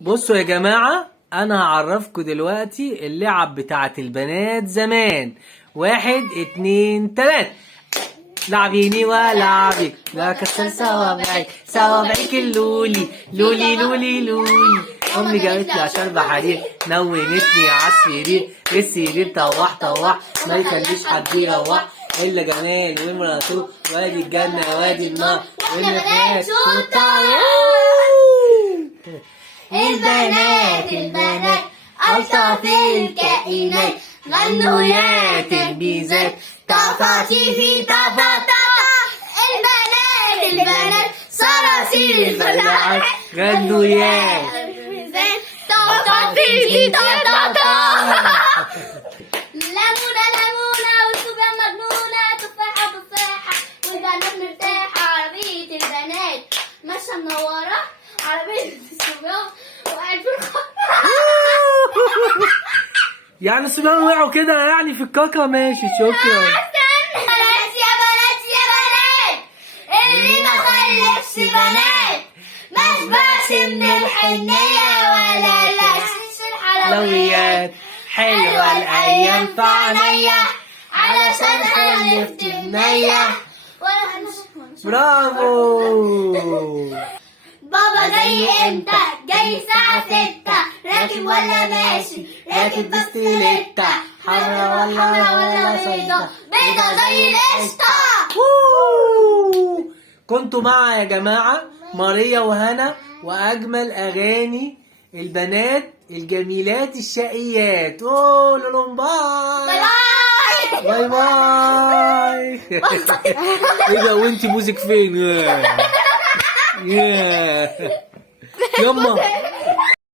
بصوا يا جماعة، أنا هعرفكوا دلوقتي اللعب بتاعت البنات زمان. 1 2 3. لعبيني ولعبك، لا كسر صوابعك صوابعك اللولي لولي لولي لولي. أمي جابت لي عشان بحرير، نونتني عالسرير، السرير طوح طوح ما يخليش حد يروح إلا جمال ومراته، وادي الجنة وادي النار والنفاس والطيور. البنات البنات ألطف الكائنات، غنوا يا تلميذات طفاتيفي طفا طفا. البنات البنات صراصير الفلاحات، غنوا يا تلميذات طفاتيفي طفا طفا. ليمونة ليمونة والصبيان مجنونة، تفاحة تفاحة والبنات مرتاحة. عربية البنات ماشية منورة، عربية الصبيان وقعت في الخط. يعني الصبيان وقعوا كده يعني في الكاكا. ماشي شكرا. بنات يا بنات يا بنات، اللي ما خلفش بنات ما شبعش من الحنية ولا لشش الحلويات. حلوة الأيام في عينيا علشان خلفت بنية. برافو. بابا جاي امتى؟ جاي الساعة 6. راكب ولا ماشي؟ راكب بسكليتة. حمرا ولا بيضة؟ بيضة زي القشطة. كنتوا مع يا جماعة ماريا وهنا وأجمل أغاني البنات الجميلات الشقيات. أوه لولون باي باي باي باي. ايه ده وانتي موزك فين؟ ياه يما